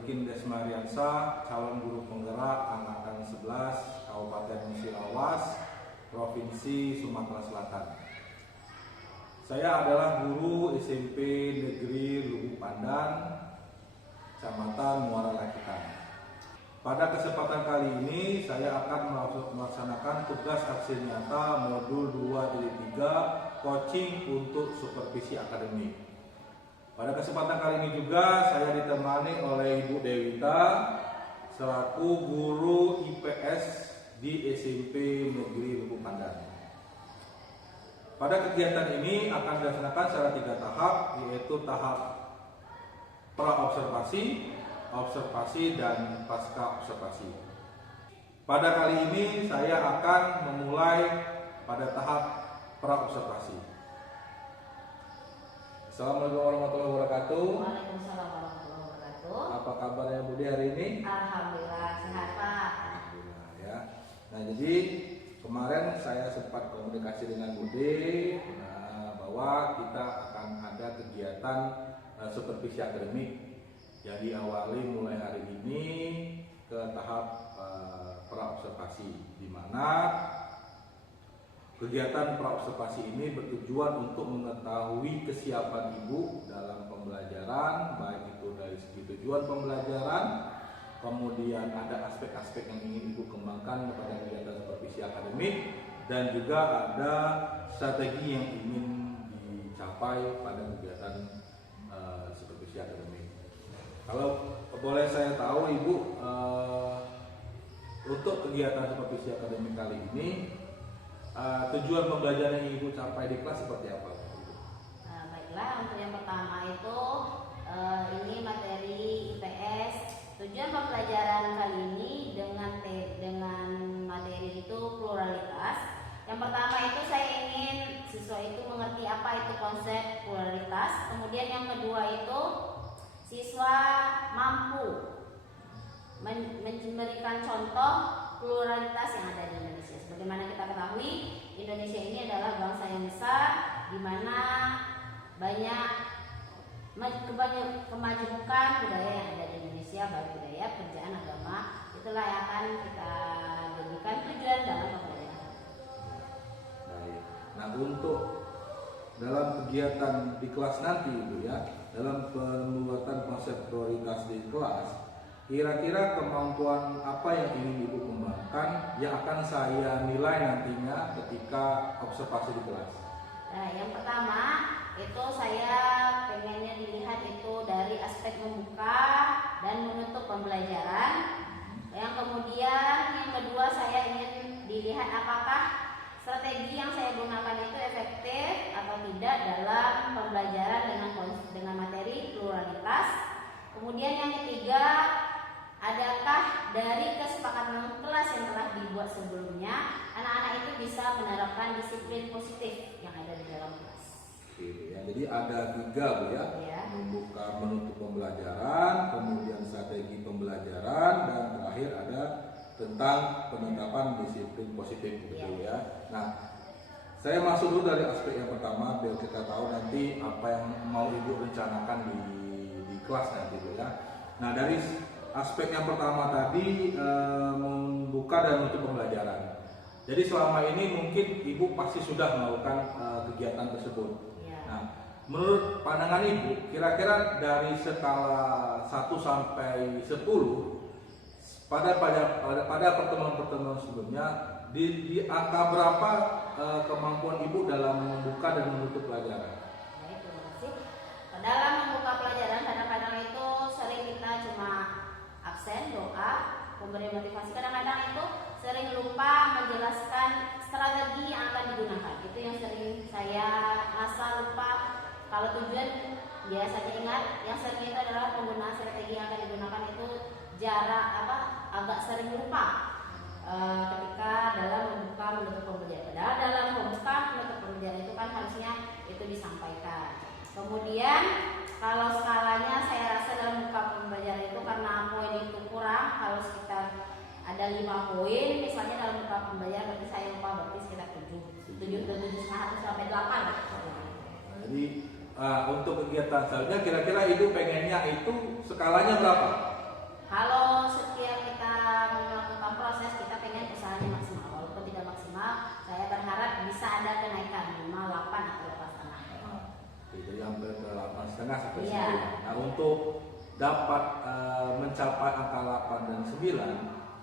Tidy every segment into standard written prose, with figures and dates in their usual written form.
Sodikin Desmariansa, calon guru penggerak angkatan 11 Kabupaten Musirawas, Provinsi Sumatera Selatan. Saya adalah guru SMP Negeri Lubuk Pandan, Kecamatan Muara Lakitan. Pada kesempatan kali ini saya akan melaksanakan tugas aksi nyata modul 2.3 coaching untuk supervisi akademik. Pada kesempatan kali ini juga saya ditemani oleh Ibu Dewita selaku guru IPS di SMP Negeri Lubuk Pandan. Pada kegiatan ini akan dilaksanakan secara 3 tahap, yaitu tahap pra-observasi, observasi, dan pasca observasi. Pada kali ini saya akan memulai pada tahap pra-observasi. Assalamualaikum warahmatullahi wabarakatuh. Waalaikumsalam warahmatullahi wabarakatuh. Apa kabarnya Budi hari ini? Alhamdulillah sehat Pak. Alhamdulillah ya. Nah jadi kemarin saya sempat komunikasi dengan Budi bahwa kita akan ada kegiatan supervisi akademik yang diawali mulai hari ini ke tahap pra-observasi, di mana kegiatan pra-observasi ini bertujuan untuk mengetahui kesiapan ibu dalam pembelajaran, baik itu dari segi tujuan pembelajaran, kemudian ada aspek-aspek yang ingin ibu kembangkan pada kegiatan supervisi akademik, dan juga ada strategi yang ingin dicapai pada kegiatan supervisi akademik. Kalau boleh saya tahu ibu, untuk kegiatan supervisi akademik kali ini, tujuan pembelajaran yang ibu capai di kelas seperti apa? Baiklah, untuk yang pertama itu ini materi IPS. Tujuan pembelajaran kali ini dengan materi itu pluralitas. Yang pertama itu saya ingin siswa itu mengerti apa itu konsep pluralitas. Kemudian yang kedua itu siswa mampu memberikan contoh pluralitas yang ada di Indonesia. Sebagaimana kita ketahui, Indonesia ini adalah bangsa yang besar, di mana banyak kemajemukan budaya yang ada di Indonesia, baik budaya, kerjaan, agama. Itulah yang akan kita jadikan tujuan dalam pembelajaran. Baik. Nah, untuk dalam kegiatan di kelas nanti Ibu ya, dalam pembuatan konsep prioritas di kelas, kira-kira kemampuan apa yang ingin Ibu kembangkan yang akan saya nilai nantinya ketika observasi di kelas? Nah, yang pertama itu saya pengennya dilihat itu dari aspek membuka dan menutup pembelajaran. Yang kemudian yang kedua saya ingin dilihat apakah strategi yang saya gunakan itu efektif atau tidak dalam pembelajaran dengan materi pluralitas. Kemudian yang ketiga, adakah dari kesepakatan kelas yang telah dibuat sebelumnya anak-anak itu bisa menerapkan disiplin positif yang ada di dalam kelas? Oke, ya. Jadi ada 3 Bu ya, membuka menutup pembelajaran, kemudian strategi pembelajaran, dan terakhir ada tentang penerapan disiplin positif gitu ya. Nah, saya masuk dulu dari aspek yang pertama biar kita tahu nanti apa yang mau Ibu rencanakan di kelas nanti Bu ya. Nah, dari aspek yang pertama tadi membuka dan menutup pembelajaran. Jadi selama ini mungkin Ibu pasti sudah melakukan kegiatan tersebut. Ya. Nah, menurut pandangan Ibu, kira-kira dari skala 1 sampai 10 pada pertemuan-pertemuan sebelumnya di angka berapa kemampuan Ibu dalam membuka dan menutup pelajaran? Baik, terima kasih. Dalam membuka pelajaran kadang-kadang itu sering kita cuma absen, doa, memberi motivasi. Kadang-kadang itu sering lupa menjelaskan strategi yang akan digunakan. Itu yang sering saya rasa lupa. Kalau tujuan biasanya ingat, yang sering itu adalah penggunaan strategi yang akan digunakan itu agak sering lupa ketika dalam membuka menutup pembelajaran. Padahal dalam membuka menutup pembelajaran itu kan harusnya itu disampaikan. Kemudian kalau skalanya saya rasa dalam membuka pembelajaran itu karena poin itu kurang, kalau sekitar ada 5 poin misalnya dalam membuka pembelajaran, berarti saya lupa, berarti sekitar 7,5 sampai 8. Nah, jadi untuk kegiatan selanjutnya kira-kira Ibu pengennya itu skalanya berapa? sampai ke 8,5 sampai Iya. 9. Nah, untuk dapat mencapai angka 8 dan 9,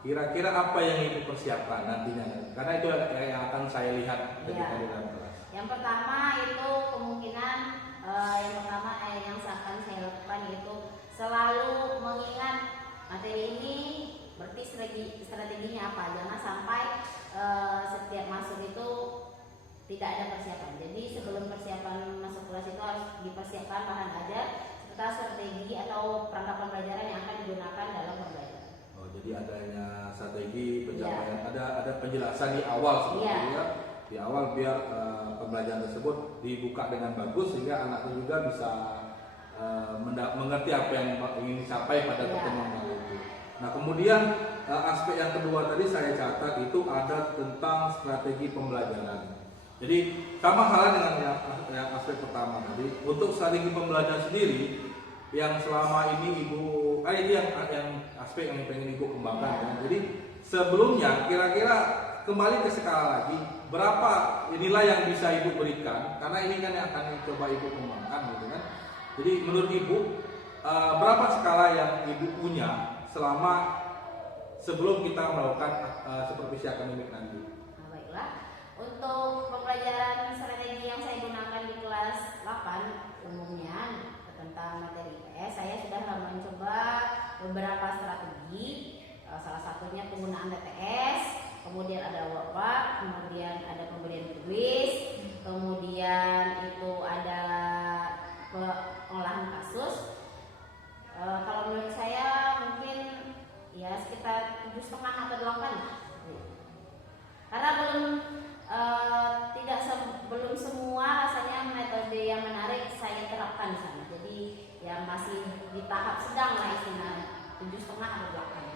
kira-kira apa yang Ibu persiapkan nantinya? Karena itu yang akan saya lihat ketika Iya. di dalam kelas. Yang pertama itu kemungkinan yang akan saya lakukan yaitu selalu mengingat materi ini, berarti strateginya apa. Jangan sampai setiap masuk itu tidak ada persiapan. Jadi sebelum persiapan masuk kelas itu harus dipersiapkan bahan ajar serta strategi atau perangkat pembelajaran yang akan digunakan dalam pembelajaran. Oh, jadi adanya strategi pencapaian, ada penjelasan di awal seperti Iya. itu ya. Di awal biar pembelajaran tersebut dibuka dengan bagus sehingga anaknya juga bisa mengerti apa yang ingin dicapai pada Iya. pertemuan kali itu. Nah, kemudian aspek yang kedua tadi saya catat itu ada tentang strategi pembelajaran. Jadi sama halnya dengan yang aspek pertama tadi. Untuk strategi pembelajaran sendiri yang selama ini ini yang aspek yang pengen Ibu kembangkan ya. Jadi sebelumnya kira-kira kembali ke skala lagi, berapa nilai yang bisa Ibu berikan? Karena ini kan yang akan coba Ibu kembangkan gitu kan. Jadi menurut Ibu berapa skala yang Ibu punya selama sebelum kita melakukan supervisi akademik nanti? Nah, baiklah. Untuk pembelajaran strategi yang saya gunakan di kelas 8 umumnya tentang materi IPS, saya sudah mencoba beberapa strategi. Salah satunya penggunaan TTS, kemudian ada workbook, kemudian ada pemberian kuis, kemudian itu ada pengolahan kasus. Kalau menurut saya mungkin ya sekitar 7,5 atau 8 lah. Karena belum semua rasanya metode yang menarik saya terapkan di sana. Jadi ya masih di tahap sedang lah istilahnya, 7,5 atau 8.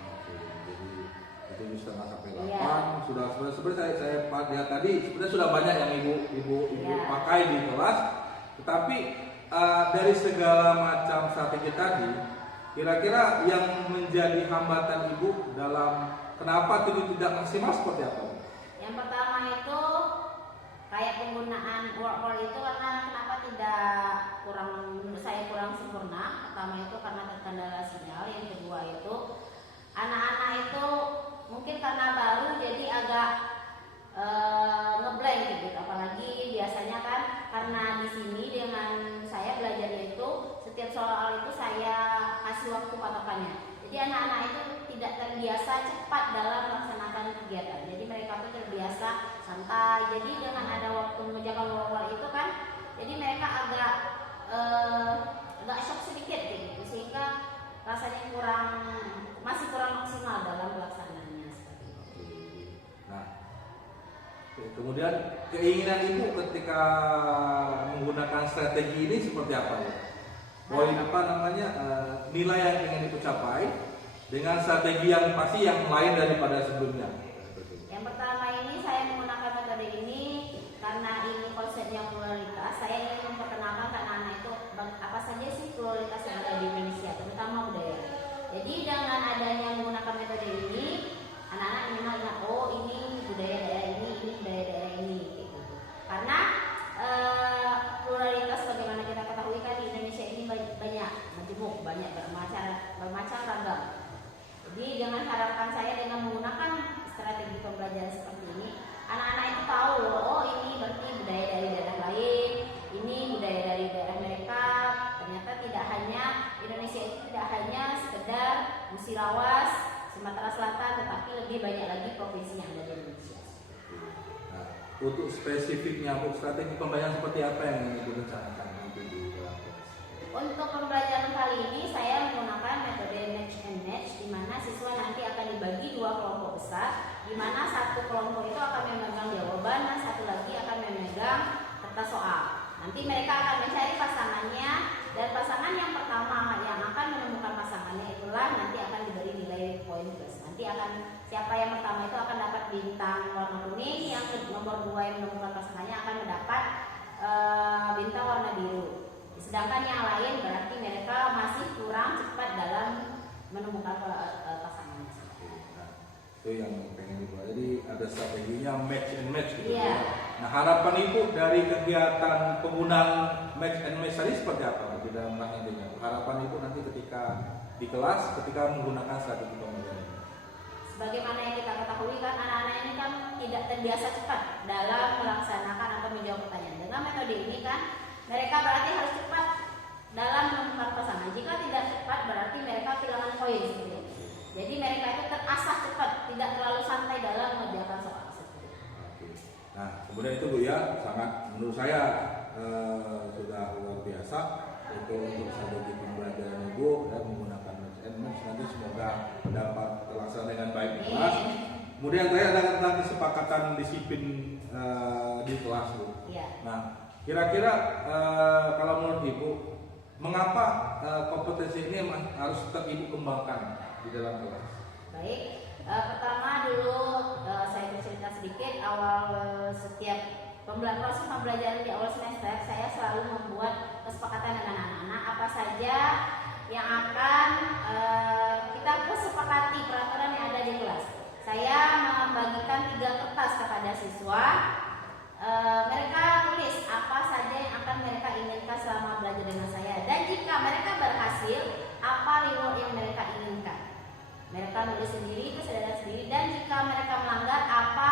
Jadi 7,5 sampai 8 Iya. sudah sebenarnya saya lihat tadi sebenarnya sudah banyak yang ibu Iya. pakai di kelas, tetapi dari segala macam strategi tadi, kira-kira yang menjadi hambatan Ibu dalam kenapa itu tidak maksimal seperti apa? Yang pertama itu kayak penggunaan workbook itu karena kenapa menurut saya kurang sempurna. Pertama itu karena terkendala sinyal. Yang kedua itu anak-anak itu mungkin karena baru jadi agak ngeblank gitu. Apalagi biasanya kan karena di sini dengan saya belajarnya itu setiap soal itu saya kasih waktu patokannya. Jadi anak-anak itu tidak terbiasa cepat dalam melaksanakan kegiatan. Jadi mereka tuh terbiasa santai. Jadi dengan ada waktu mengerjakan workbook itu kan, jadi mereka agak shock sedikit gitu, sehingga rasanya masih kurang maksimal dalam pelaksanaannya seperti itu. Nah, kemudian keinginan Ibu ketika menggunakan strategi ini seperti apa ya? Poin nilai yang ingin Ibu capai dengan strategi yang pasti yang lain daripada sebelumnya. Yang pertama ini saya menggunakan metode ini karena ini konsepnya pluralitas. Saya ingin memperkenalkan ke anak-anak itu apa saja sih pluralitas yang ada di Indonesia, terutama budaya. Jadi dengan adanya menggunakan metode ini, anak-anak mengenal, oh ini budaya daerah ini budaya daerah ini, gitu. Karena pluralitas bagaimana kita ketahui kan di Indonesia ini banyak majemuk, banyak bermacam ragam. Jadi jangan harapkan saya dengan menggunakan strategi pembelajaran seperti ini, anak-anak itu tahu, oh ini berarti budaya dari daerah lain, ini budaya dari daerah mereka. Ternyata tidak hanya Indonesia itu tidak hanya sekedar Musirawas, Sumatera Selatan, tetapi lebih banyak lagi provinsi yang ada di Indonesia. Nah, untuk spesifiknya Bu, strategi pembelajaran seperti apa yang ingin Ibu rencanakan nanti di dalam kelas? Untuk pembelajaran kali ini saya menggunakan metode match and match, di mana siswa nanti akan dibagi dua kelompok besar, di mana satu kelompok itu akan memegang jawaban dan satu lagi akan memegang kertas soal. Nanti mereka akan mencari pasangannya, dan pasangan yang pertama yang akan menemukan pasangannya itulah nanti akan diberi nilai poin plus. Nanti siapa yang pertama itu akan dapat bintang warna kuning, yang nomor 2 yang menemukan pasangannya akan mendapat bintang warna biru. Sedangkan yang lain berarti mereka masih kurang cepat dalam menemukan pasangannya. Nah, itu yang pengen Ibu. Jadi ada strateginya match and match gitu. Iya. Nah, harapan Ibu dari kegiatan penggunaan match and match tadi seperti apa di dalam nantinya? Harapan Ibu nanti ketika di kelas, ketika menggunakan strategi pembelajaran. Sebagaimana yang kita ketahui kan anak-anak ini kan tidak terbiasa cepat dalam melaksanakan atau menjawab pertanyaan. Dengan metode ini kan mereka berarti harus cepat dalam menemukan pasangan. Jika tidak cepat berarti mereka kehilangan poin seperti itu. Jadi mereka itu terasah cepat, tidak terlalu santai dalam mengerjakan soal seperti itu. Nah, kemudian itu Bu ya, sangat menurut saya sudah luar biasa itu untuk strategi pembelajaran Ibu ya, menggunakan match and match. Nanti semoga dapat terlaksana dengan baik di kelas. Kemudian saya ada tentang kesepakatan disiplin di kelas Bu. Iya. Nah, kira-kira kalau menurut Ibu, mengapa kompetensi ini harus tetap Ibu kembangkan di dalam kelas? Baik, pertama dulu saya bercerita sedikit awal setiap proses pembelajaran di awal semester saya selalu membuat kesepakatan dengan anak-anak apa saja yang akan kita kesepakati peraturan yang ada di kelas. Saya membagikan 3 kertas kepada siswa. Mereka tulis apa saja yang akan mereka inginkan selama belajar dengan saya, dan jika mereka berhasil apa reward yang mereka inginkan. Mereka nulis sendiri, kesadaran sendiri, dan jika mereka melanggar apa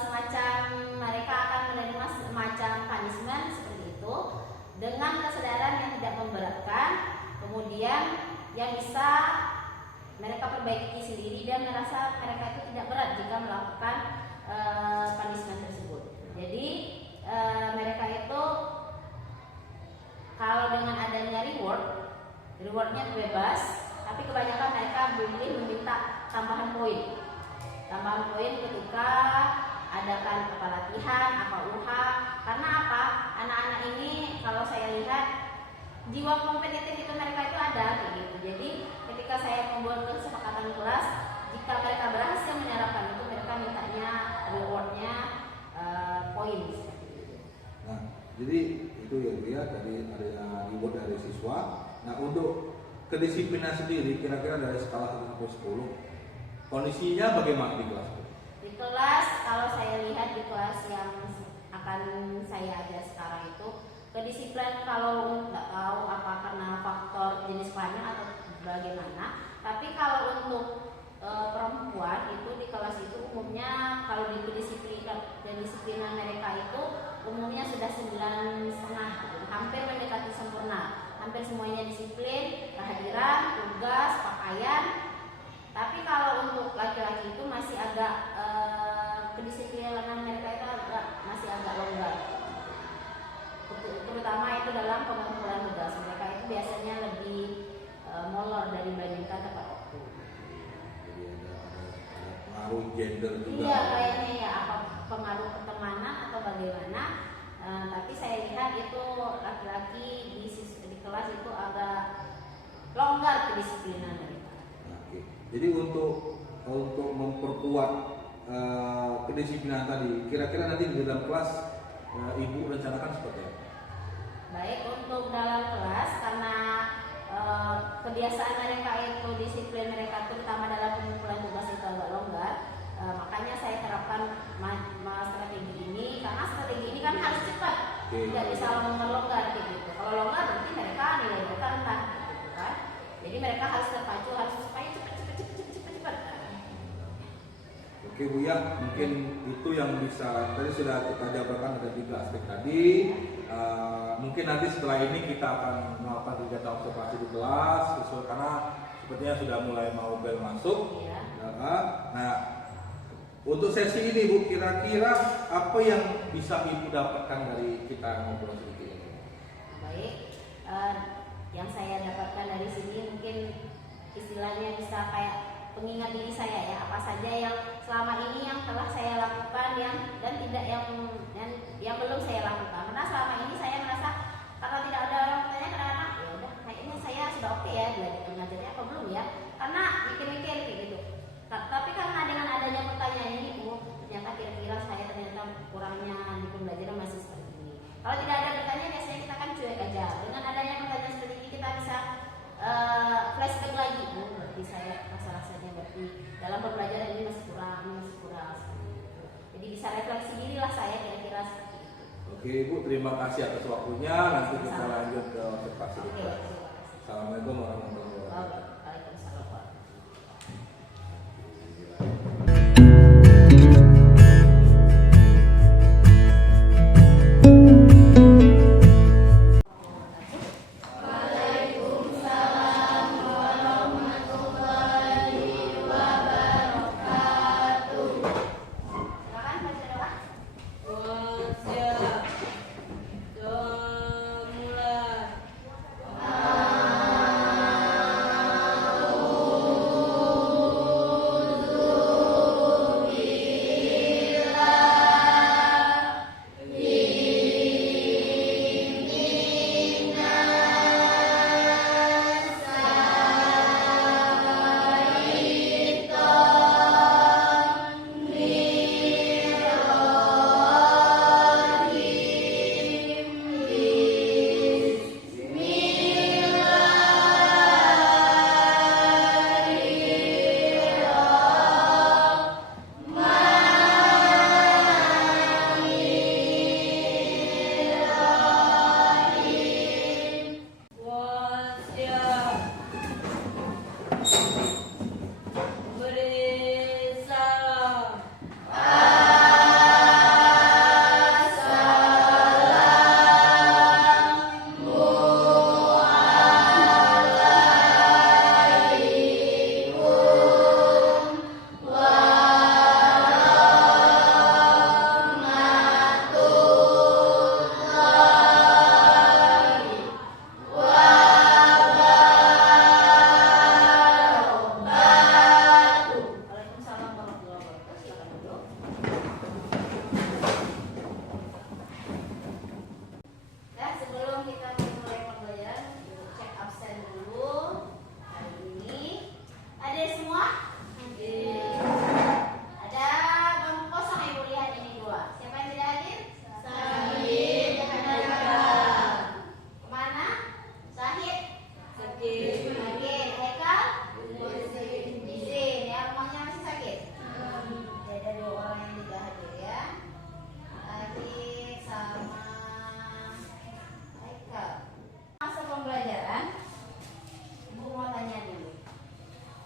semacam mereka akan menerima semacam punishment seperti itu dengan kesadaran yang tidak memberatkan. Kemudian yang bisa mereka perbaiki sendiri dan merasa mereka itu tidak berat jika melakukan punishment tersebut. Jadi mereka itu kalau dengan adanya rewardnya bebas, tapi kebanyakan mereka boleh meminta tambahan poin ketika adakan apa latihan, apa UHA. Karena apa? Anak-anak ini kalau saya lihat jiwa kompetitif itu mereka itu ada kayak gitu. Jadi ketika saya membuat kesepakatan kelas, jika mereka berhasil menyerapkan itu, mereka mintanya rewardnya poin seperti itu. Nah, jadi itu ya dari adanya reward dari siswa. Nah, untuk kedisiplinan sendiri kira-kira dari skala 1 sampai 10 kondisinya bagaimana di kelas? Di kelas, kalau saya lihat di kelas yang akan saya ajar sekarang itu, kedisiplinan kalau nggak tahu apa karena faktor jenis kelamin atau bagaimana, tapi kalau untuk perempuan itu di kelas itu umumnya kalau di kedisiplinan mereka itu umumnya sudah 9,5, hampir mendekati sempurna. Hampir semuanya disiplin, kehadiran, tugas, pakaian. Tapi kalau untuk laki-laki itu masih agak kedisiplinan mereka itu masih agak longgar. Terutama itu dalam pengumpulan tugas. Mereka itu biasanya lebih molor dibandingkan tepat waktu. Jadi ada pengaruh gender juga. Iya, kayaknya ya apa pengaruh pertemanan atau bagaimana. Tapi saya lihat itu laki-laki di kelas itu agak longgar kedisiplinan mereka. Oke. Jadi untuk memperkuat kedisiplinan tadi, kira-kira nanti di dalam kelas Ibu rencanakan seperti apa? Baik, untuk dalam kelas karena kebiasaan mereka itu disiplin mereka terutama dalam pengumpulan tugas itu agak longgar, makanya saya terapkan strategi ini karena strategi ini kan harus cepat, tidak bisa longgar gitu. Kalau longgar berarti mereka nilai mereka rendah gitu kan. Jadi mereka harus terpacu, harus supaya cepat. Oke Bu ya, mungkin itu yang bisa tadi sudah kita jabarkan ada 3 aspek tadi. Mungkin nanti setelah ini kita akan melakukan kegiatan observasi di kelas, karena sepertinya sudah mulai mau bel masuk. Ya. Nah, untuk sesi ini Bu, kira-kira apa yang bisa Ibu dapatkan dari kita ngobrol sedikit ini? Baik, yang saya dapatkan dari sini mungkin istilahnya bisa kayak pengingat diri saya ya, apa saja yang selama ini yang telah saya lakukan dan tidak yang belum saya lakukan. Karena selama ini saya merasa karena tidak ada orang bertanya kadang-kadang ya udah kayaknya saya sudah oke ya belajar mengajarnya apa belum ya, karena mikir-mikir kayak gitu. Tapi karena dengan adanya pertanyaan ini, ternyata kira-kira saya ternyata kurangnya di pembelajaran masih seperti ini. Kalau tidak ada pertanyaan biasanya kita kan cuek aja. Dengan adanya pertanyaan seperti ini kita bisa flashback lagi. Berarti saya rasa-rasanya berarti dalam pembelajaran ini masih kurang. Jadi bisa refleksi diri lah saya kira-kira seperti itu. Oke, Oke Ibu, terima kasih atas waktunya. Nanti kita lanjut ke observasi. Oke. Assalamualaikum warahmatullahi wabarakatuh. Waalaikumsalam. Silakan baca doa. Waalaikumsalam warahmatullahi wabarakatuh. Silakan duduk. Nah, sebelum kita memulai pembelajaran, Ibu cek absen dulu. Hari ini ada semua? Ada bangku kosong, Ibu lihat ini dua. Siapa yang tidak hadir? Sahid. Kemana? Sahid. Sakit. Haikal? Izin. Ya, rumahnya masih sakit? Ya, ada dua orang yang tidak hadir ya. Sahid sama Haikal. Masa pembelajaran, Ibu mau tanya dulu.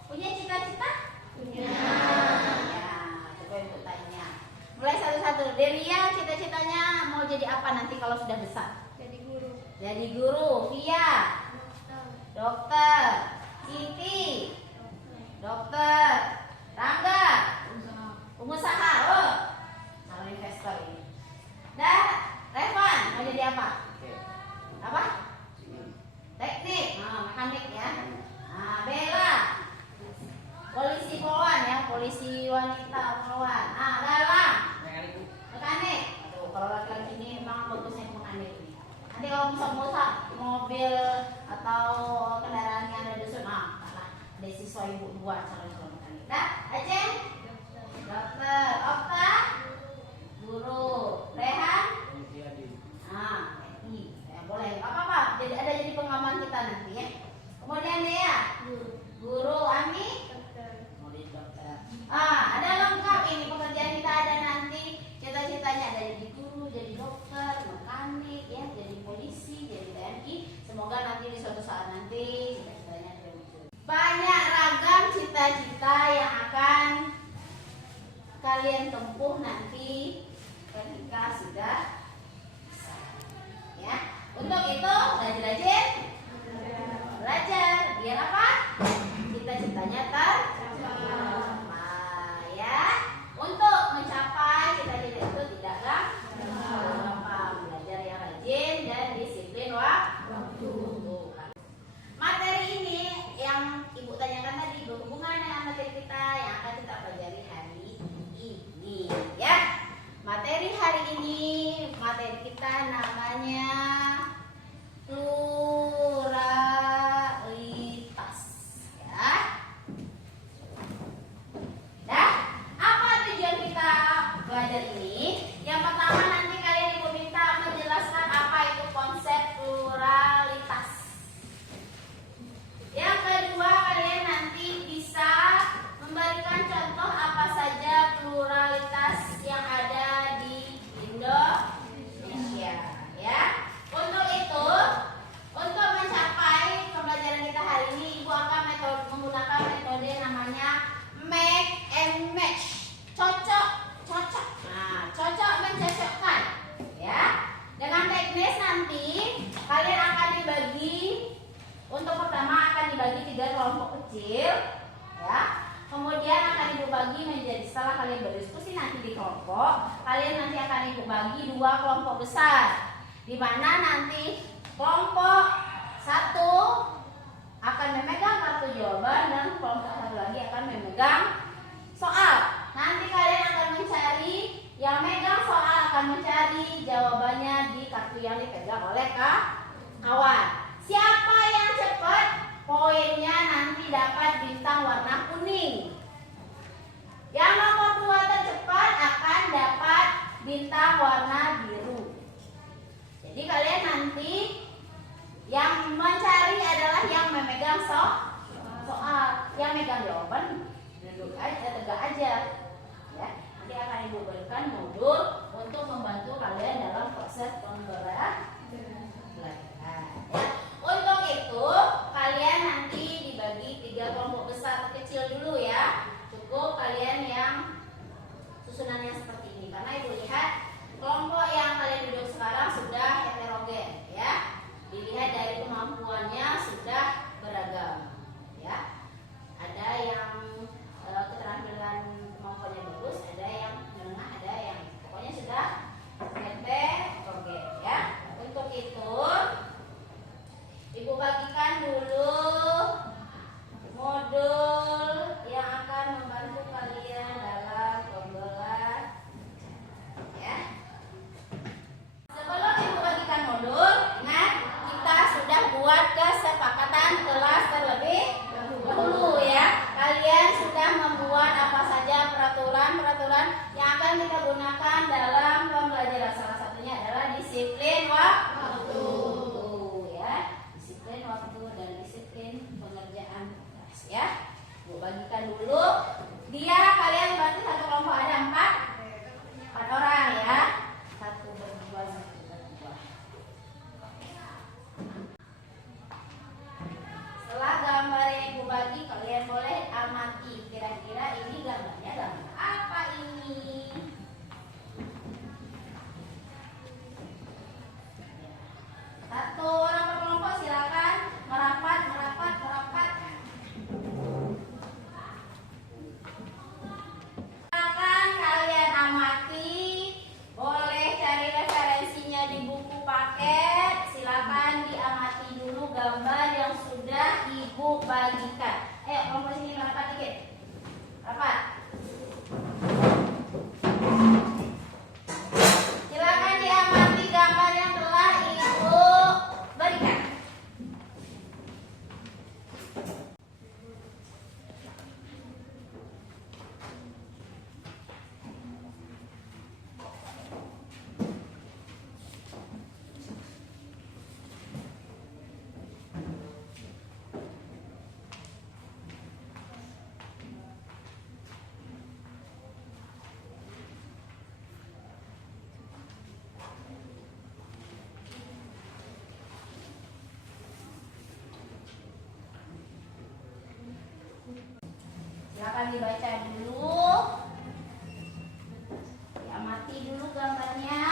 Punya cita-cita? Punya. Ya, coba Ibu tanya. Mulai satu-satu. Delia cita-citanya mau jadi apa nanti kalau sudah besar? Jadi guru. Jadi guru. Via? Dokter. Siti? Dokter. Rangga? Pengusaha. Oh, calon investor ini. Dan Revan mau jadi apa? Apa? Teknik. Mekanik ya. Bella? Polisi poluan ya, polisi wanita poluan. Galang? Mekanik. Aduh, kalau laki-laki ini memang bagusnya mekanik ini. Nanti kalau musak-musak mobil atau kendaraan yang ada di dusun, karena ada siswa Ibu dua calon mekanik. Nah, Aceh? Dokter. Okta? Guru. Rehan? Ya, boleh. Gak apa-apa. Jadi ada jadi pengaman kita nanti ya. Kemudian Dea? Guru. Ami? Mau jadi dokter. Ada lengkap ini pekerjaan kita ada nanti. Cita-citanya ada jadi guru, jadi dokter, mekanik, ya, jadi polisi, jadi TNI. Semoga nanti di suatu saat nanti cita-citanya terwujud. Banyak ragam cita-cita yang akan kalian tempuh nanti ketika sudah besar. Ya, untuk itu rajin-rajin belajar. Biar apa? Cita-citanya tercapai. Ya, untuk mencapai cita-cita itu tidak gampang. Belajar yang rajin dan disiplin waktu. Materi ini yang Ibu tanyakan tadi berhubungan dengan materi kita yang akan kita pelajari hari ini. Ya, materi hari ini materi kita namanya bagi menjadi, setelah kalian berdiskusi nanti di kelompok, kalian nanti akan ibu bagi 2 kelompok besar, di mana nanti kelompok 1 akan memegang kartu jawaban dan kelompok 1 lagi akan memegang soal. Nanti kalian akan mencari, yang megang soal akan mencari jawabannya di kartu yang dipegang oleh kawan. Siapa yang cepat, poinnya nanti dapat bintang warna kuning. Yang nomor 2 tercepat akan dapat bintang warna biru. Jadi kalian nanti yang mencari adalah yang memegang soal, yang megang jawaban duduk aja, tegak aja. Ya, nanti akan ibu berikan modul untuk membantu kalian dalam proses pembelajaran. Ya. Untuk itu kalian nanti dibagi 3 kelompok besar kecil dulu ya. Cukup kalian yang susunannya seperti ini, karena ibu lihat kelompok yang kalian duduk sekarang sudah heterogen ya. Dilihat dari kemampuannya sudah beragam ya. Ada yang keterampilan kemampuannya bagus, ada yang menengah, ada yang pokoknya sudah heterogen ya. Untuk itu ibu bagikan dulu modul yang akan membantu kalian dalam pembelajaran ya. Sebelum ibu bagikan modul, ingat kita sudah buat kesepakatan kelas terlebih dahulu ya. Kalian sudah membuat apa saja peraturan-peraturan yang akan kita gunakan dalam pembelajaran. Salah satunya adalah disiplin waktu ya. Disiplin waktu dan disiplin pengerjaan tugas ya. Gue bagikan dulu. Dia kalian berarti satu kelompok ada 4 orang ya. 1 berdua, 1 berdua. Setelah gambar yang ibu bagi, kalian boleh amati kira-kira ini gambarnya gambar apa ini. Satu orang per kelompok, silakan merapat. Silakan kalian amati, boleh cari referensinya di buku paket. Silakan diamati dulu gambar yang sudah ibu bagikan. Ayo kelompok sini merapat dikit. Rapat. Silakan diamati gambar yang telah ibu berikan. Silakan dibaca dulu, diamati dulu gambarnya.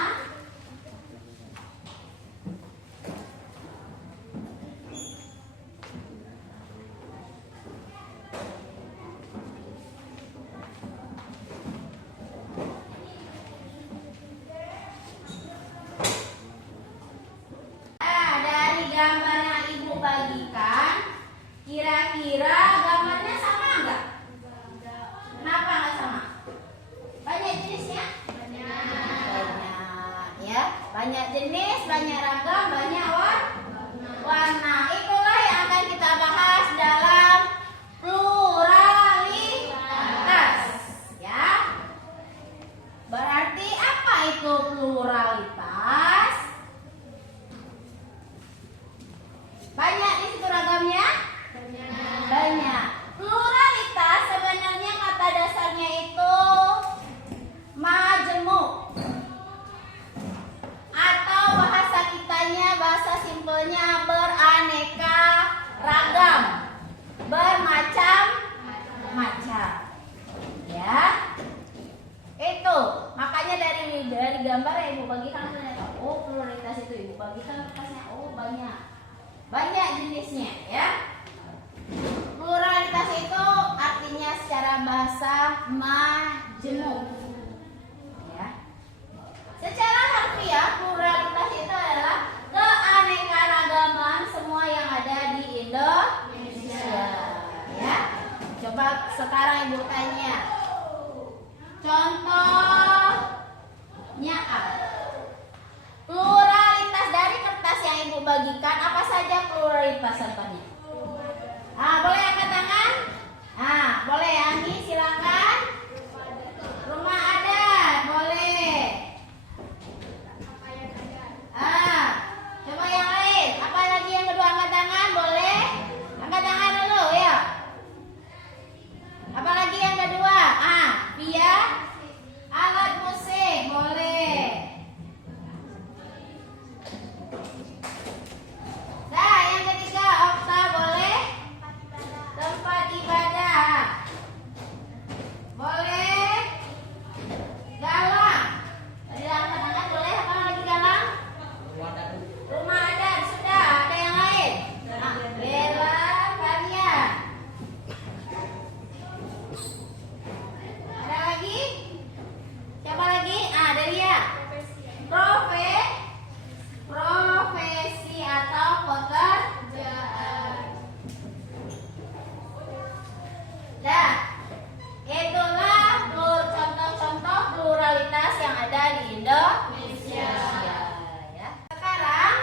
Dari gambar yang ibu bagikan, kira-kira gambarnya sama enggak? Kenapa nggak sama? Banyak jenisnya? Banyak ya. Banyak jenis, banyak ragam, banyak warna. Itulah yang akan kita bahas dalam pluralitas ya. Berarti apa itu pluralitas? Banyak di situ ragamnya? Banyak. Pluralitas sebenarnya kata dasarnya itu majemuk, atau bahasa kitanya, bahasa simpelnya beraneka ragam, bermacam-macam ya. Itu makanya dari gambar yang ibu bagikan ternyata, oh pluralitas itu ibu bagikan kertasnya, oh banyak jenisnya ya. Pluralitas itu artinya secara bahasa majemuk. Ya. Secara harfiah pluralitas itu adalah keanekaragaman semua yang ada di Indonesia. Ya. Coba sekarang Ibu tanya. Contohnya apa? Pluralitas dari kertas yang Ibu bagikan apa saja pluralitas contohnya? Boleh angkat tangan? Boleh ya, Ani, silakan. Rumah adat, boleh. Coba yang lain. Apa lagi yang kedua? Angkat tangan, boleh? Angkat tangan dulu, ya. Apa lagi yang kedua? Via alat musik, boleh. Nah, yang ketiga, okta, boleh? Tempat ibadah, boleh. Galang, tadi angkat tangan, boleh. Apa lagi galang? Rumah adat, sudah. Ada yang lain? Bela karya. Ada lagi? Siapa lagi? Delia. Profesi atau pekerjaan. Nah, itulah contoh-contoh pluralitas yang ada di Indonesia. Ya. Sekarang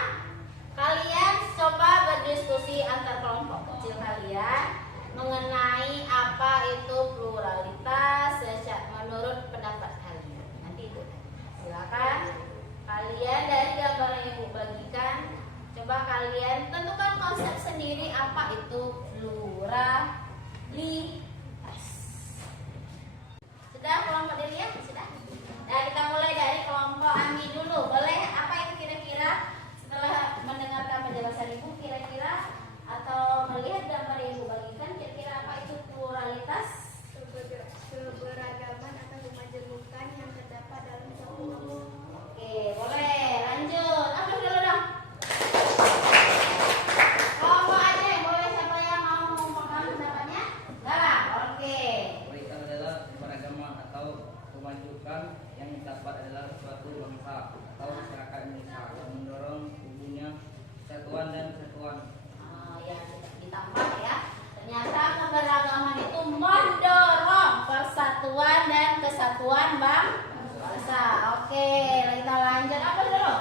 kalian coba berdiskusi antar kelompok kecil kalian mengenai apa itu pluralitas menurut pendapat kalian. Nanti itu silakan kalian dari gambar yang Ibu bagikan, coba kalian tentukan konsep sendiri apa itu pluralitas. Sudah kelompok Delia? Sudah? Nah, kita mulai dari kelompok Ami dulu. Boleh? Apa itu kira-kira setelah mendengarkan penjelasan Ibu kira-kira atau melihat gambar yang Ibu bagikan, kira-kira apa itu pluralitas? Keberagaman atau kemajemukan yang terdapat dalam suatu kelompok. Oke, boleh. Lanjut. Apa dulu dong? Kelompok aja, boleh. Siapa yang mau mengungkapkan pendapatnya? Galang. Oke. Pluralitas adalah keberagaman atau kemajukan yang dapat adalah suatu bangsa atau masyarakat Indonesia yang mendorong tumbuhnya persatuan dan kesatuan. Ya, ditambah ya. Ternyata keberagaman itu mendorong persatuan dan kesatuan bangsa. Oke, kita lanjut. Apa dulu?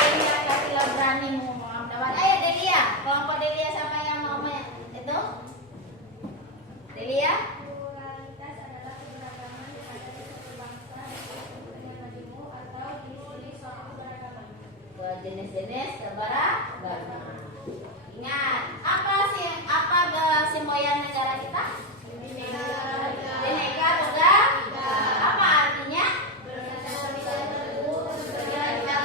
Ini laki-laki berani ngomong pendapat. Ayo Delia, kelompok Delia siapa yang mau itu? Delia? Pluralitas adalah keberagaman pada suatu bangsa dengan majemuk atau jenis-jenis suatu keberagaman. Jenis-jenis keberagaman. Ingat, apa semboyan negara kita? Bineka Tunggal. Apa artinya? Ya.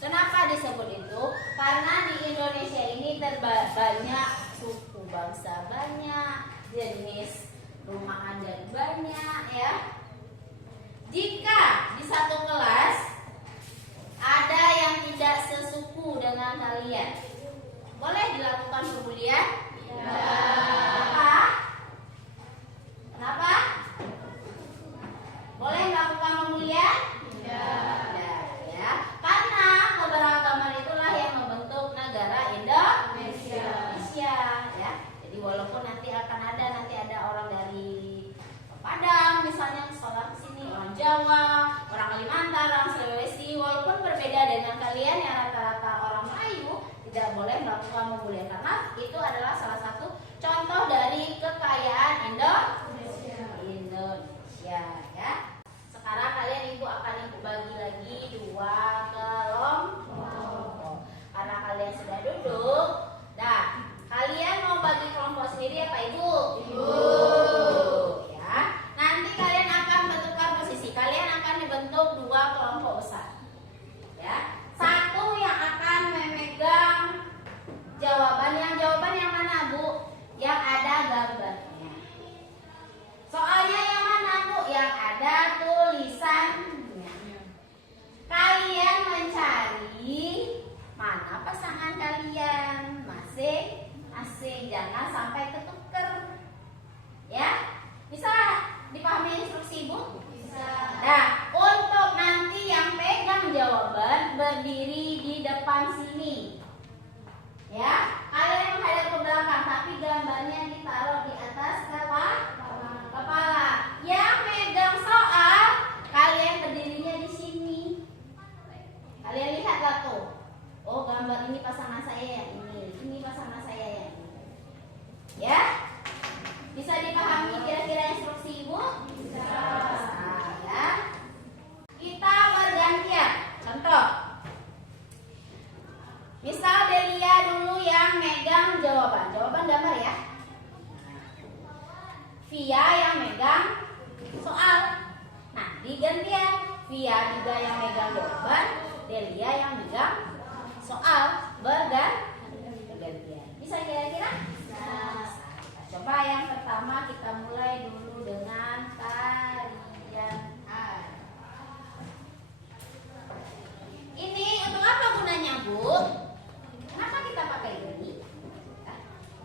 Kenapa disebut itu? Karena di Indonesia ini banyak suku bangsa, banyak jenis rumah adat, banyak ya. Jika di satu kelas ada yang tidak sesuku dengan kalian, boleh dilakukan pembulian? Kenapa? Kenapa? Boleh melakukan pembulian? Tidak, ya. Karena keberagaman itulah yang membentuk negara Indonesia. Ya. Jadi walaupun nanti ada orang dari Padang misalnya sekolah ke sini, orang Jawa, orang Kalimantan, orang Sulawesi, walaupun berbeda dengan kalian yang rata-rata orang Melayu, tidak boleh melakukan pembulian karena itu adalah salah satu contoh dari kekayaan Indonesia ya. Sekarang kalian Ibu akan bagi lagi dua kelompok. Karena kalian sudah duduk, nah kalian mau bagi kelompok sendiri apa Ibu? Ibu. Ya. Nanti kalian akan bentukkan posisi. Kalian akan dibentuk dua kelompok besar. Ya. Satu yang akan memegang jawaban yang mana Bu? Yang ada gambarnya. Soalnya yang mana Bu? Yang ada tulisannya. Kalian mencari mana pasangan kalian masing-masing, jangan sampai ketuker. Via yang megang soal. Nah, digantian Via juga yang megang jawaban, Delia yang megang soal, bergantian. Bisa kira-kira? Nah, coba yang pertama kita mulai dulu dengan tarian A. Ini untuk apa gunanya, Bu? Kenapa kita pakai ini?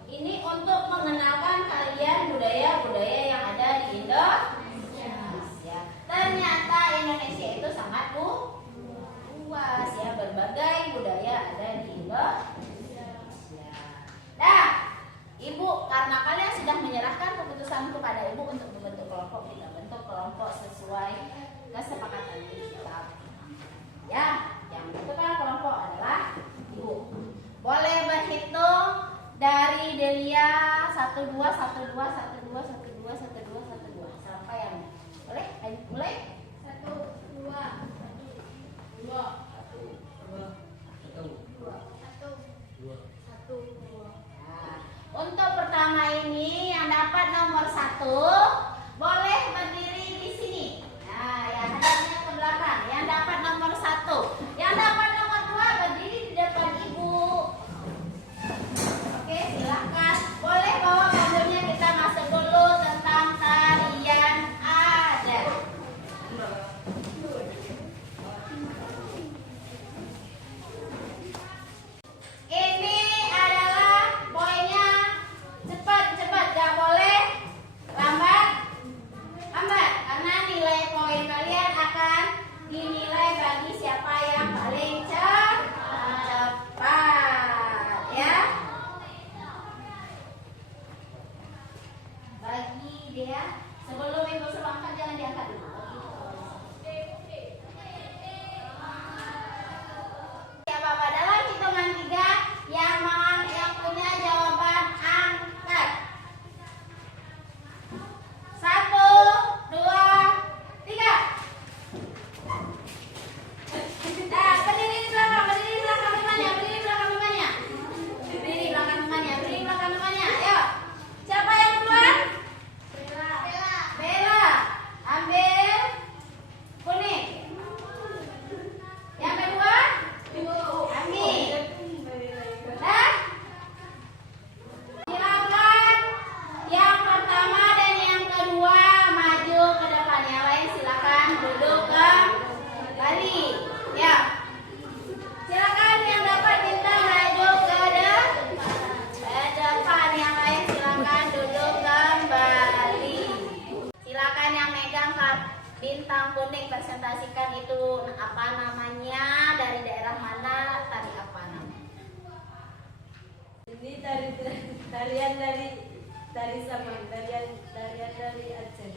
Ini untuk mengenalkan kalian budaya-budaya yang ada di Indonesia. Ternyata Indonesia itu sangat luas ya, berbagai budaya ada di Indonesia. Nah, Ibu, karena kalian sudah menyerahkan keputusan kepada Ibu untuk membentuk kelompok, kita bentuk kelompok sesuai kesepakatan kita. Ya, yang menentukan kelompok adalah Ibu. Boleh berhitung dari Delia 1 2 1 2 1 2 1 2 1 2 1 2 sampai yang boleh? Ayo mulai. 1 2 1 2 1 2 1 2. Nah, untuk pertama ini yang dapat nomor 1 boleh berdiri di sini. Nah, yang hadapnya ke belakang. Yang dapat nomor 1, yang dapat nomor 2 berdiri di depan Ibu. Oke, silakan. Boleh bawa pandunya, kita masuk dulu tentang tarian adat. Ini adalah poinnya, cepat, gak boleh lambat, karena nilai poin kalian akan dinilai bagi siapa yang paling cepat, ya. Bagi dia, sebelum Ibu suruhkan jangan diangkat dulu. Ya Bapak, dalam hitungan 3 yang punya jawaban angkat. 1 2 3. Nah, berdiri di belakang temannya, berdiri di belakang temannya. Ayo. Siapa yang duluan? Bella. Ambil kuning. Yang kedua? Ami. Dah? Silakan yang pertama dan yang kedua maju ke depan. Yang lain silakan duduk kembali. Ya. Silakan yang dapat bintang maju ke depan. Yang lain silakan duduk kembali. Silakan yang megang bintang kuning presentasikan itu apa namanya, dari daerah mana, tari apa namanya. Ini tarian dari Saman, tarian dari Aceh.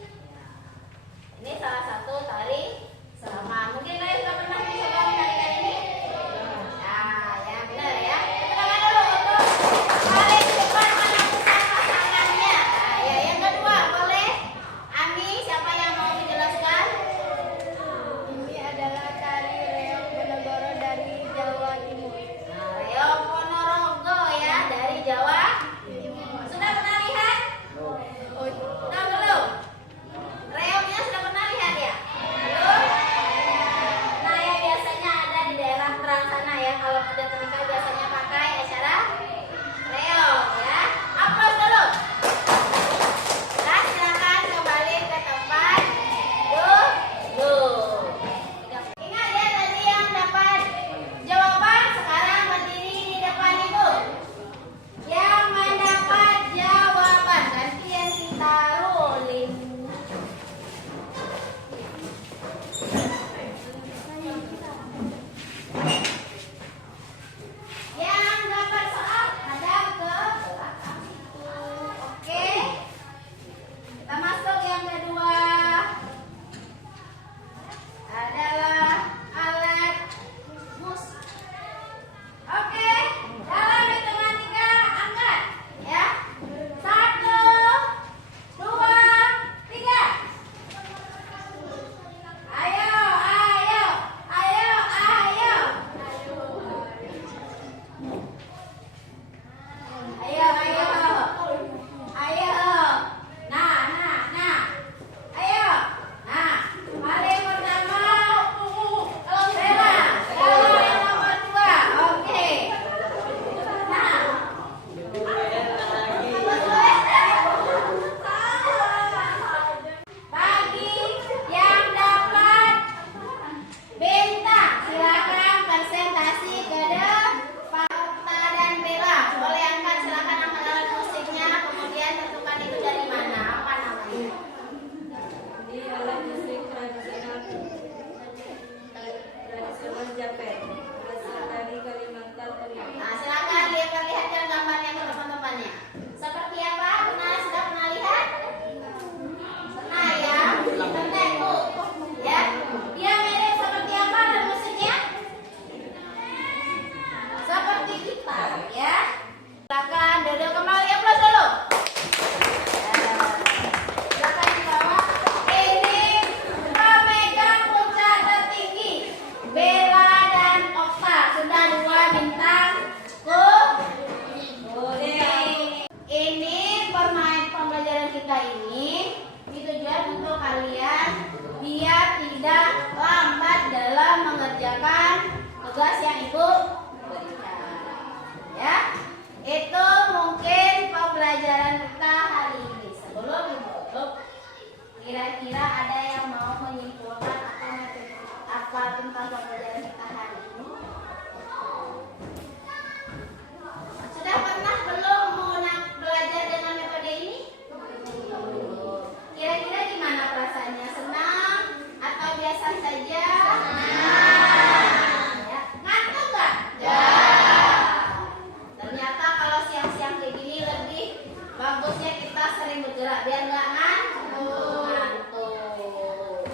Ini salah satu tari Saman. Mungkin kalian sudah pernah mencoba tarian ini? Nah, ya benar ya. Tangan dulu untuk paling cepat menemukan pasangannya. Nah, ya yang kedua boleh. Ami, siapa yang mau menjelaskan? Ini adalah tari reog Ponorogo dari Jawa Timur. Nah, Reog Ponorogo ya, dari Jawa. Sudah pernah lihat? Sudah belum? Reognya sudah pernah lihat ya? Belum? Nah, yang biasanya ada matematika ini ditujukan untuk kalian biar tidak lambat dalam mengerjakan tugas yang ibu berikan. Ya, itu mungkin pembelajaran kita hari ini. Sebelum ibu tutup, kira-kira ada yang mau menyimpulkan apa tentang pembelajaran kita hari ini? Sudah pernah belum belajar dengan metode ini? Kira-kira gimana perasaannya? Senang atau biasa saja? Ya. Ngantuk nggak? Ya. Ternyata kalau siang-siang kayak gini lebih bagusnya kita sering bergerak biar nggak ngantuk.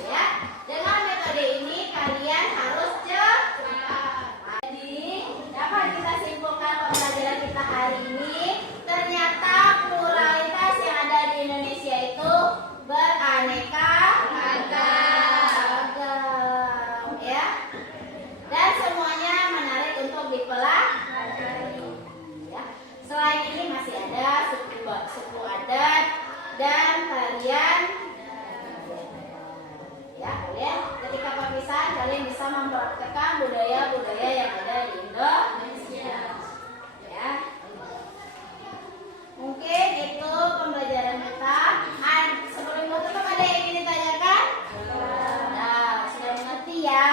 Ya. Dengan metode ini kalian harus cepat. Jadi dapat kita simpulkan pembelajaran kita hari ini. Ternyata pluralitas yang ada di Indonesia itu beraneka ragam, ya. Dan semuanya menarik untuk dipelajari. Ya. Selain ini masih ada suku adat dan tarian. Ya, kalian ketika perpisahan kalian bisa mempraktekkan budaya-budaya yang ada di Indonesia. Ya. Mungkin itu pembelajaran kita. Sebelum tutup ada yang ingin ditanyakan? Nah, sudah mengerti ya?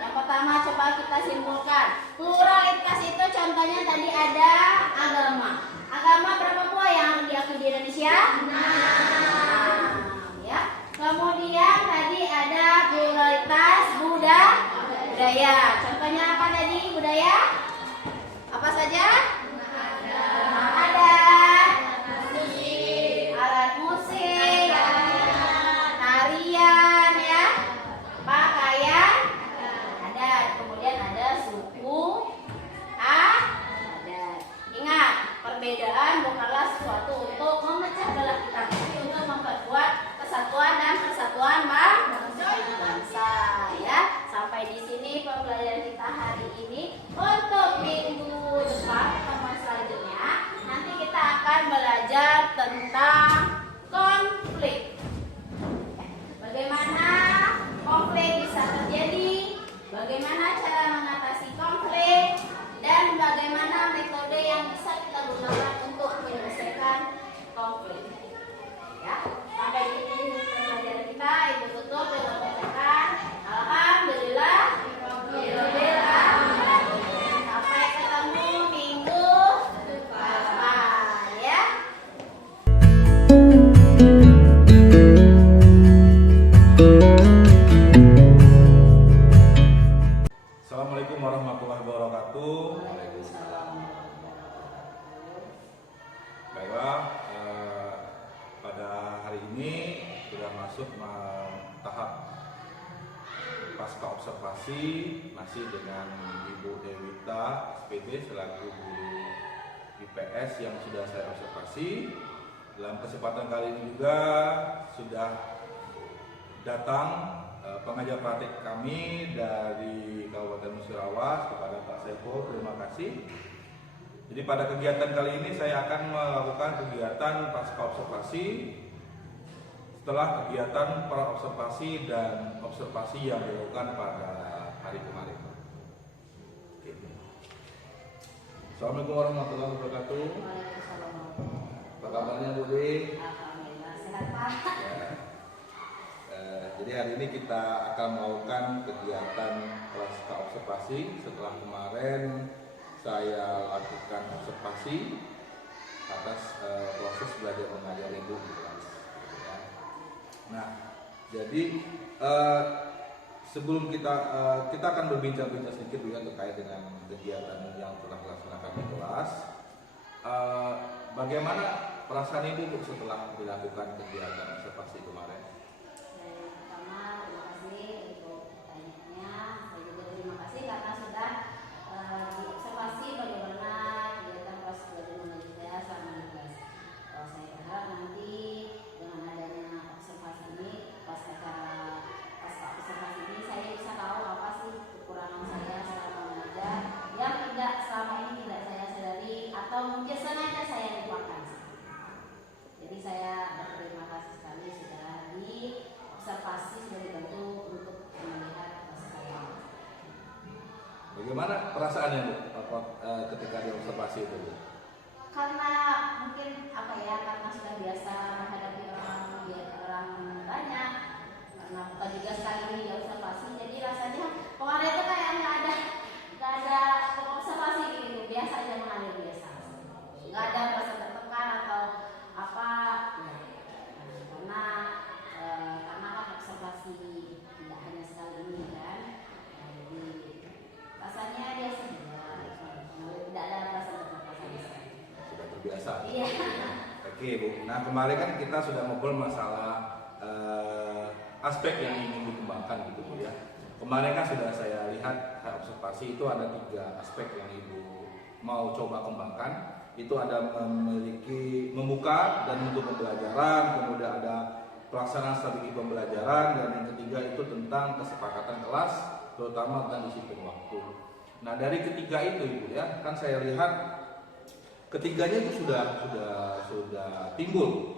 Yang pertama coba kita simpulkan. Pluralitas itu contohnya tadi ada agama. Agama berapa buah yang diakui di Indonesia? 6. Ya. Kemudian tadi ada pluralitas budaya. Contohnya apa tadi budaya? Apa saja? Alat musik, tarian, ya, pakaian, adat. Kemudian ada suku adat. Ingat, perbedaan bukanlah sesuatu untuk memecah belah kita, tapi untuk memperkuat kesatuan dan persatuan bangsa. Ya, sampai di sini pembelajaran kita hari ini. Untuk minggu depan pertemuan selanjutnya nanti kita akan belajar tentang konflik. Bagaimana konflik bisa terjadi, bagaimana cara mengatasi konflik, dan bagaimana metode yang bisa kita gunakan untuk menyelesaikan konflik. Ya, sampai di sini pembelajaran kita. Ibu tutup dengan bacaan Alhamdulillah. Sampai ketemu minggu depan, ya. Assalamualaikum warahmatullahi wabarakatuh. Baiklah, pada hari ini sudah masuk tahap pasca observasi, masih dengan Ibu Dewita SPD selaku guru IPS yang sudah saya observasi. Dalam kesempatan kali ini juga sudah datang pengajar praktik kami dari Kabupaten Musirawas kepada Pak Sepo, terima kasih. Jadi pada kegiatan kali ini saya akan melakukan kegiatan pasca observasi setelah kegiatan pra observasi dan observasi yang dilakukan pada hari kemarin. Oke. Assalamualaikum warahmatullahi wabarakatuh. Apa kabarnya Bu Dewi? Alhamdulillah sehat Pak. Jadi hari ini kita akan melakukan kegiatan pasca observasi setelah kemarin saya lakukan observasi atas proses belajar mengajar Ibu di kelas. Ya. Nah, jadi sebelum kita akan berbincang-bincang sedikit juga terkait dengan kegiatan yang telah dilaksanakan di kelas. Bagaimana perasaan Ibu setelah dilakukan kegiatan observasi kemarin? Pertama, terima kasih untuk pertanyaannya. Saya juga terima kasih karena sudah diobservasi bagaimana kegiatan proses belajar mengajar saya selama di kelas. Saya berharap nanti dengan adanya observasi ini, pasca observasi ini, saya bisa tahu apa sih kekurangan saya selama mengajar yang tidak selama ini tidak saya sadari atau mungkin sengaja saya lupakan. Bagaimana perasaannya Bu ketika diobservasi itu Bu? Karena mungkin apa ya, karena sudah biasa menghadapi orang banyak, karena bukan juga sekali ini diobservasi, jadi rasanya kemarin itu kayak nggak ada observasi gitu, biasa aja mengalir biasa, nggak ada rasa tertekan atau apa ya, karena kan observasi tidak hanya sekali ini kan. Jadi rasanya biasa saja, tidak ada rasa tertekan sama sekali. Sudah terbiasa. Iya. Oke Bu, nah kemarin kan kita sudah ngobrol masalah aspek yang ingin dikembangkan gitu Bu ya. Kemarin kan sudah saya lihat observasi itu ada 3 aspek yang Ibu mau coba kembangkan. Itu ada membuka dan bentuk pembelajaran, kemudian ada pelaksanaan strategi pembelajaran, dan yang ketiga itu tentang kesepakatan kelas, terutama tentang disiplin waktu. Nah dari ketiga itu Ibu ya, kan saya lihat ketiganya itu sudah timbul.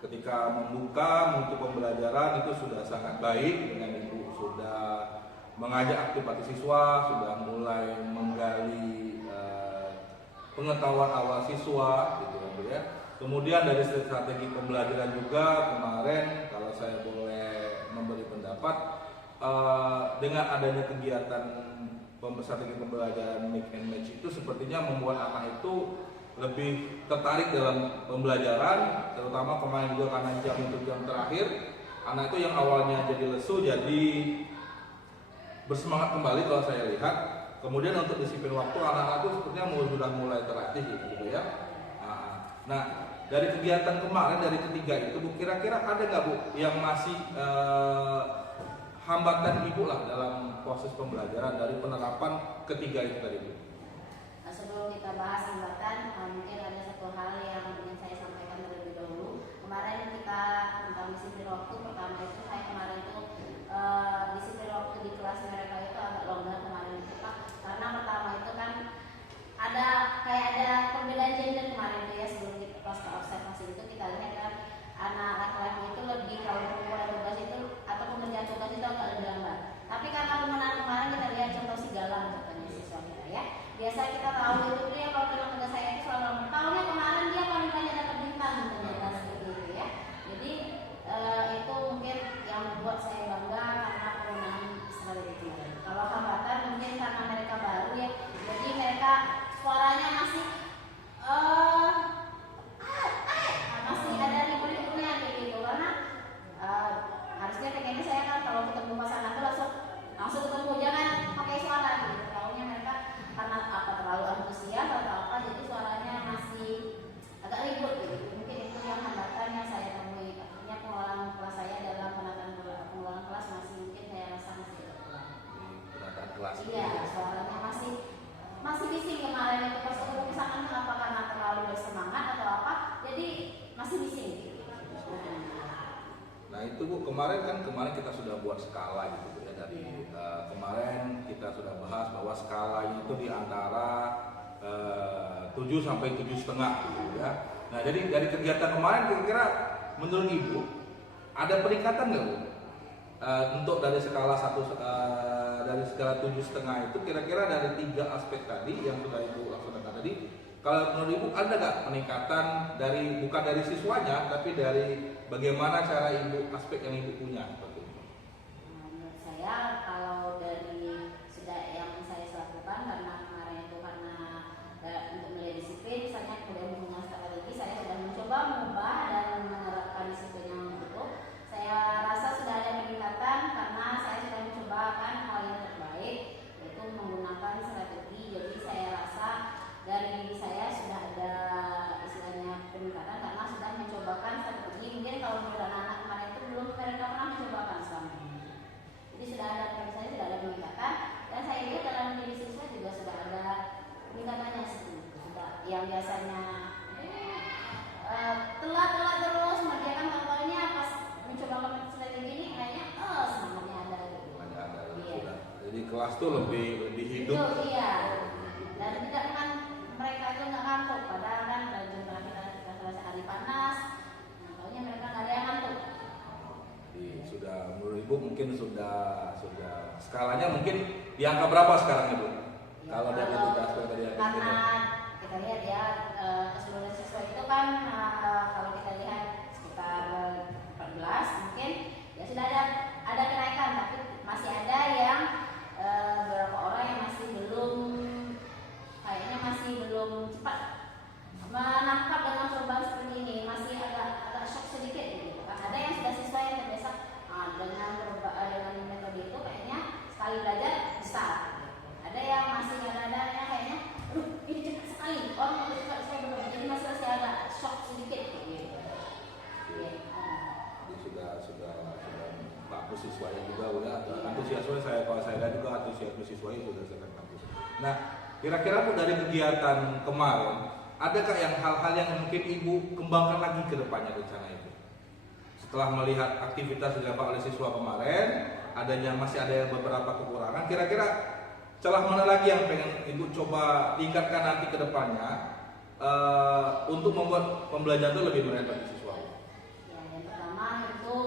Ketika membuka untuk pembelajaran itu sudah sangat baik, dengan Ibu sudah mengajak aktivasi siswa, sudah mulai menggali pengetahuan awal siswa gitu ya. Kemudian dari strategi pembelajaran juga kemarin, kalau saya boleh memberi pendapat, dengan adanya kegiatan strategi pembelajaran mix and match itu sepertinya membuat anak itu lebih tertarik dalam pembelajaran, terutama kemarin juga karena jam itu jam terakhir, anak itu yang awalnya jadi lesu jadi bersemangat kembali kalau saya lihat. Kemudian untuk disiplin waktu, anak-anak itu sepertinya sudah mulai terlatih gitu ya. Nah dari kegiatan kemarin, dari ketiga itu Bu, kira-kira ada nggak Bu yang masih hambatan Ibu lah dalam proses pembelajaran dari penerapan ketiga itu tadi Bu? Sebelum kita bahas hambatan, mungkin ada satu hal yang ingin saya sampaikan terlebih dahulu. Kemarin kita tentang disiplin waktu, pertama itu saya kemarin itu disiplin waktu di kelas mereka itu agak longgar kemarin itu Pak, karena pertama itu kan ada perbedaan gender kemarin itu ya. Sebelum kita pas observasi itu kita lihat kan anak laki-laki itu lebih, kalau perempuan tugas itu atau pengerjaan tugas itu agak lebih lambat. Tapi karena pemenang kemarin kita lihat contoh si Galang contohnya siswa kita ya. Biasa kita tahu itu dia kalau dalam tugas saya itu selalu tahunnya kemarin dia paling banyak dapat bintang ternyata seperti itu ya. Jadi itu mungkin yang membuat saya bangga karena kemenangan sekali itu. Kalau hambatan mungkin karena mereka baru ya, jadi mereka suaranya masih ada ribu-ribunya kayak gitu, karena harusnya pengennya saya kan kalau ketemu pasangan itu langsung ketemu, jangan pakai suara gitu. Tahunya mereka karena apa terlalu antusias atau apa, jadi suaranya masih agak ribut gitu. Mungkin itu yang hambatan yang saya temui. Artinya pengelolaan kelas saya dalam pengelolaan kelas masih, mungkin saya rasa masih agak kurang. Penataan kelas. Iya, suaranya masih bising kemarin itu pas ketemu pasangan, apa karena terlalu bersemangat atau apa, jadi masih bising. Nah itu Bu, kemarin kita sudah buat skala gitu ya, dari kemarin kita sudah bahas bahwa skala itu di antara 7 sampai 7,5 gitu ya. Nah jadi dari kegiatan kemarin kira-kira menurut Ibu ada peningkatan nggak Bu? Untuk dari skala 7,5 itu kira-kira dari 3 aspek tadi yang sudah Ibu laksanakan tadi, kalau menurut Ibu ada nggak peningkatan dari, bukan dari siswanya tapi dari bagaimana cara Ibu, aspek yang Ibu punya seperti itu? Menurut saya kalau dari sudah yang saya lakukan, karena kemarin itu karena untuk mulai disiplin, misalnya kemudian punya strategi, saya sudah mencoba mengubah dan menerapkan disiplin yang itu. Saya rasa sudah ada peningkatan karena saya sudah mencoba kan hal yang terbaik, yaitu menggunakan strategi. Jadi saya rasa dari diri saya sudah ada istilahnya peningkatan karena sudah mencobakan strategi. Mungkin kalau menurut anak-anak kemarin itu belum mereka pernah mencobakan selama ini. Jadi sudah ada, menurut saya sudah ada peningkatan, dan saya lihat dalam diri siswa juga sudah ada peningkatannya seperti itu. Sudah yang biasanya telat terus mengerjakan hal-halnya, pas mencoba strategi ini kayaknya semangatnya ada gitu. Ada Iya. sudah. Jadi kelas tuh lebih hidup. Itu iya. Dan tidak kan mereka itu nggak ngantuk, padahal kan jam kita selesai hari panas, tahunya mereka nggak ada yang ngantuk. Jadi sudah, menurut Ibu mungkin sudah skalanya mungkin di angka berapa sekarang Ibu? siswa itu berdasarkan kampus. Nah, kira-kira Bu dari kegiatan kemarin, adakah yang hal-hal yang mungkin Ibu kembangkan lagi ke depannya rencana itu? Setelah melihat aktivitas yang dilakukan oleh siswa kemarin, masih ada yang beberapa kekurangan, kira-kira celah mana lagi yang pengen Ibu coba tingkatkan nanti ke depannya untuk membuat pembelajaran itu lebih menarik bagi siswa? Ya, yang pertama itu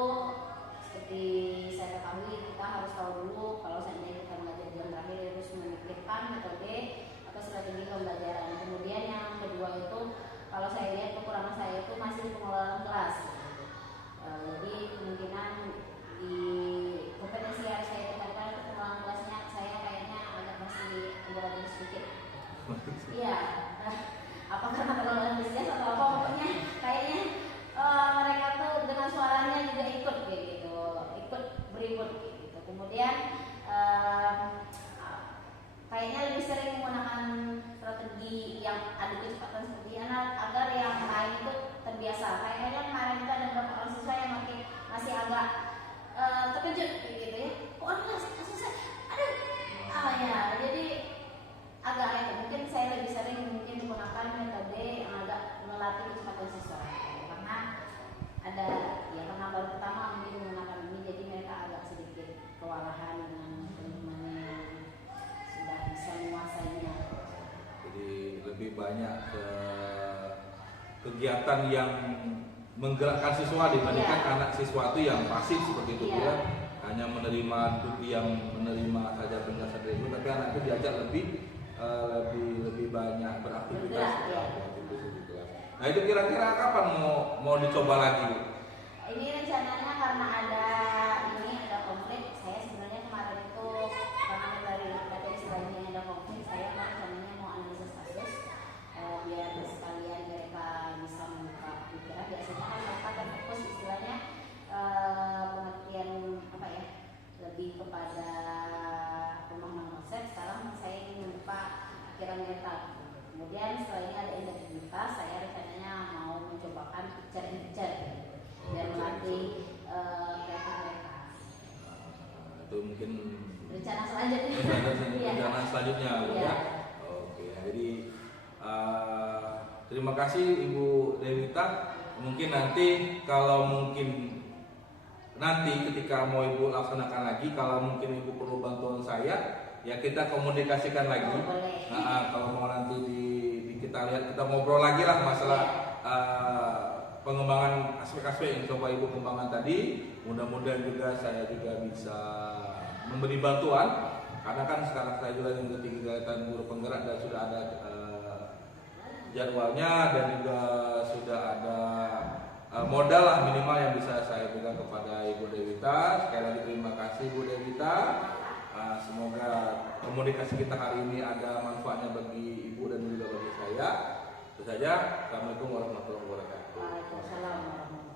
seperti saya ketahui kita harus tahu dulu kalau seandainya kita belajar jam terakhir harus memikirkan metode atau strategi pembelajaran. Kemudian yang kedua itu kalau saya lihat kekurangan saya itu masih pengelolaan kelas. Jadi kemungkinan di kompetensi yang saya tekankan itu pengelolaan kelasnya saya kayaknya agak masih agak sedikit. Iya. Apa karena pengelolaan bisnis atau apa, pokoknya kayaknya mereka tuh dengan suaranya juga ikut kayak gitu, ikut berikut kayak gitu. Kemudian kayaknya lebih sering menggunakan strategi yang adu kecepatan seperti ini agar yang lain itu terbiasa. Kayaknya kemarin itu ada beberapa orang siswa yang masih agak terkejut kayak gitu ya. Kok orang selesai? Aduh, ya jadi agak itu mungkin saya lebih sering menggunakan metode yang agak melatih kecepatan siswa karena ada ya karena baru pertama mungkin menggunakan ini jadi mereka agak sedikit kewalahan dengan teman-temannya yang sudah bisa menguasainya. Jadi lebih banyak ke kegiatan yang menggerakkan siswa dibandingkan anak siswa itu yang pasif seperti itu ya, hanya menerima saja penjelasan dari guru, tapi anak itu diajak lebih banyak beraktivitas di kelas. Nah itu kira-kira kapan mau dicoba lagi, Bu? Ini rencananya karena ada konflik. Saya sebenarnya kemarin itu karena dari istilahnya ada konflik, saya rencananya mau analisis kasus biar sekalian mereka bisa membuka pikiran. Biasanya kan mereka terfokus istilahnya pengertian apa ya, lebih kepada pemahaman konsep. Sekarang saya ingin membuka pikiran mereka. Kemudian setelah ini ada integritas, saya rencananya mau mencobakan picture in picture biar melatih kreatif mereka. Itu mungkin rencana selanjutnya. Rencana selanjutnya, ya. Oke, jadi terima kasih Ibu Dewita. Mungkin nanti ketika mau Ibu laksanakan lagi, kalau mungkin Ibu perlu bantuan saya, ya kita komunikasikan lagi. Kalau mau nanti kita lihat, kita ngobrol lagi lah masalah pengembangan aspek-aspek yang coba Ibu kembangkan tadi. Mudah-mudahan juga saya juga bisa memberi bantuan, karena kan sekarang saya juga mengikuti kegiatan guru penggerak dan sudah ada jadwalnya dan juga sudah ada modal lah minimal yang bisa saya berikan kepada Ibu Dewita. Sekali lagi terima kasih Ibu Dewita. Semoga komunikasi kita hari ini ada manfaatnya bagi Ibu dan juga bagi saya. Itu saja. Assalamualaikum warahmatullahi wabarakatuh. Waalaikumsalam warahmatullahi wabarakatuh.